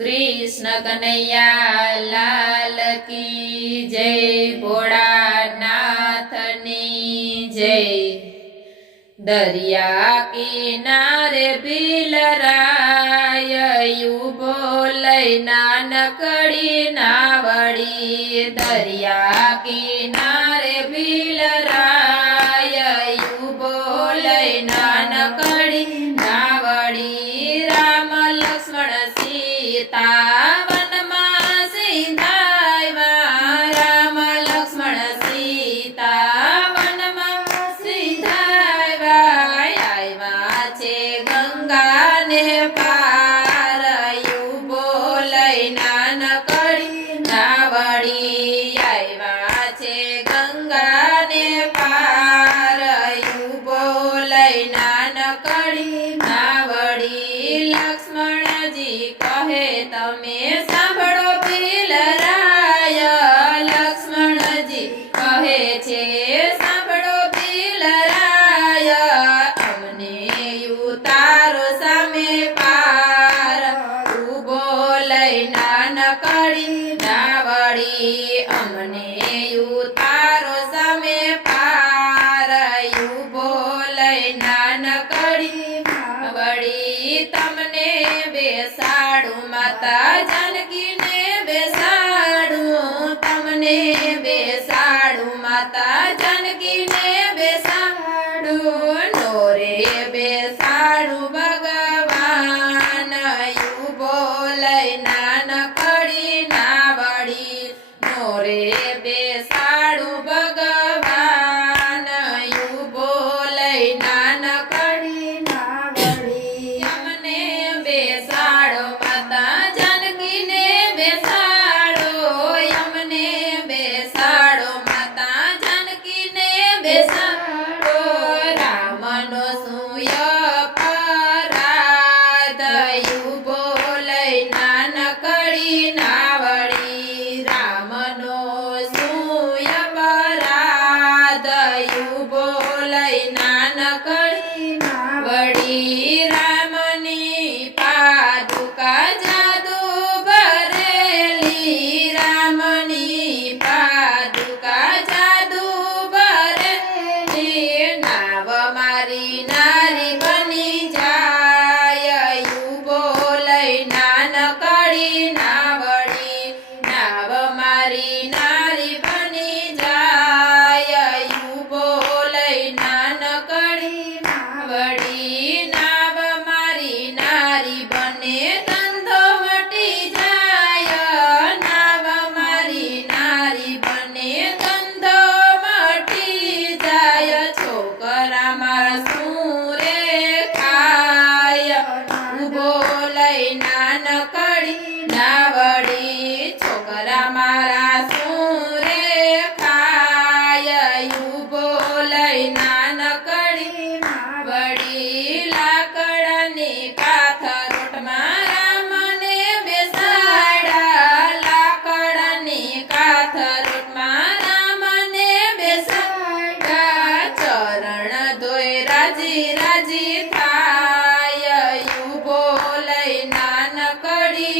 कृष्ण कन्हैया लाल की जय। भोळानाथनी जय। दरिया किनारे बिलराय यूबो लई नानकड़ी नावड़ी। दरिया किनारे बिलराय यूबो लई नानकड़ी नावड़ी। राम लक्ष्मण सीता वनमा सिंधायवा। राम लक्ष्मण सीता वनमा सिंधायवा। आयवा छे गंगा ने पार यूबो लई नानकड़ी नावड़ी। आयवा छे गंगा ने पार यूबो लई नानकड़ी नावड़ी। लक्ष्मण जी कहे तमे सांभळो बिलराय। लक्ष्मण जी कहे छे सांभळो बिलराय। अमने उतारो सामे पार ऊभो लई नानकड़ी नावड़ी। अमने उतारो सामे पार ऊभो लई नानकड़ी नावड़ी। तमने बेसाडू माता जानकी ने बेसाडू। तमने बेसाडू माता जानकी ने बेसाडू। नोरे बेसाडू भगवान यूबो लई नानकड़ी नावड़ी। नोरे बेसाडू भगवान यूबो लई नानकड़ी नावड़ी। अमने बेसाडो माता जानकी ने बेसाडो। अमने बेसाडो माता जानकी ने बेसाडो। रामनो सुय अपराध यूबो लई नानकड़ी नावड़ी। रामनो सुय अपराध यूबो लई नानकड़ी नावड़ी। रामनी पादुका जादू भरेली। रामनी पादुका जादू भरेली। नाव मारी नारी बनी जाय यूबो लई नानकड़ी नावड़ी। नाव मारी नारी बनी जाय यूबो लई नानकड़ी नावड़ी। नाव मारी नारी बने धंधो मटी जाय। नाव मारी नारी बने धंधो मटी जाय। छोकरा मारा सूरे खाय ऊभो लई नानकड़ी नावड़ी। छोकरा मारा सूरे खाय यूबो लई नानकड़ी नावड़ी। लाकड़ानी काथरोटमा रामने बेसाडा। लाकड़ानी काथरोटमा रामने बेसाडा। चरण धोई राजी राजी थाय यूबो लई नानकड़ी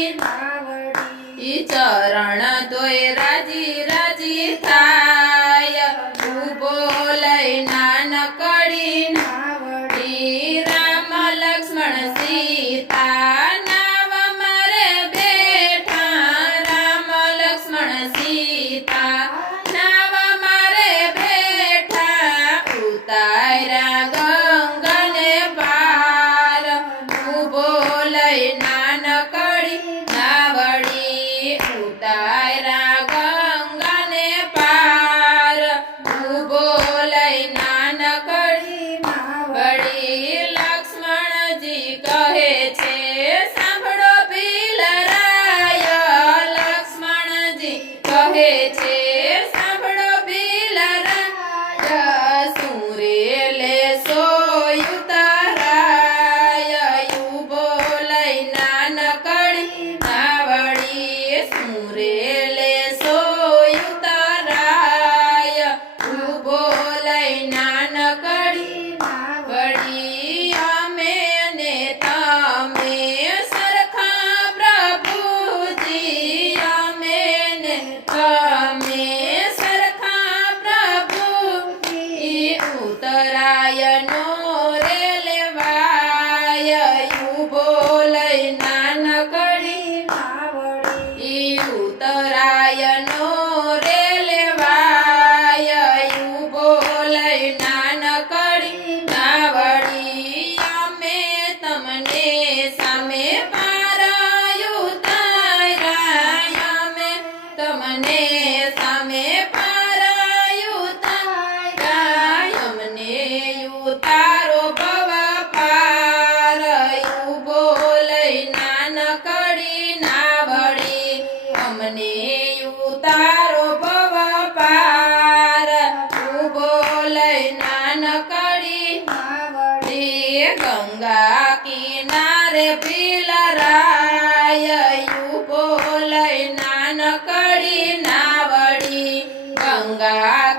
નાનકડી નાવડી ગંગા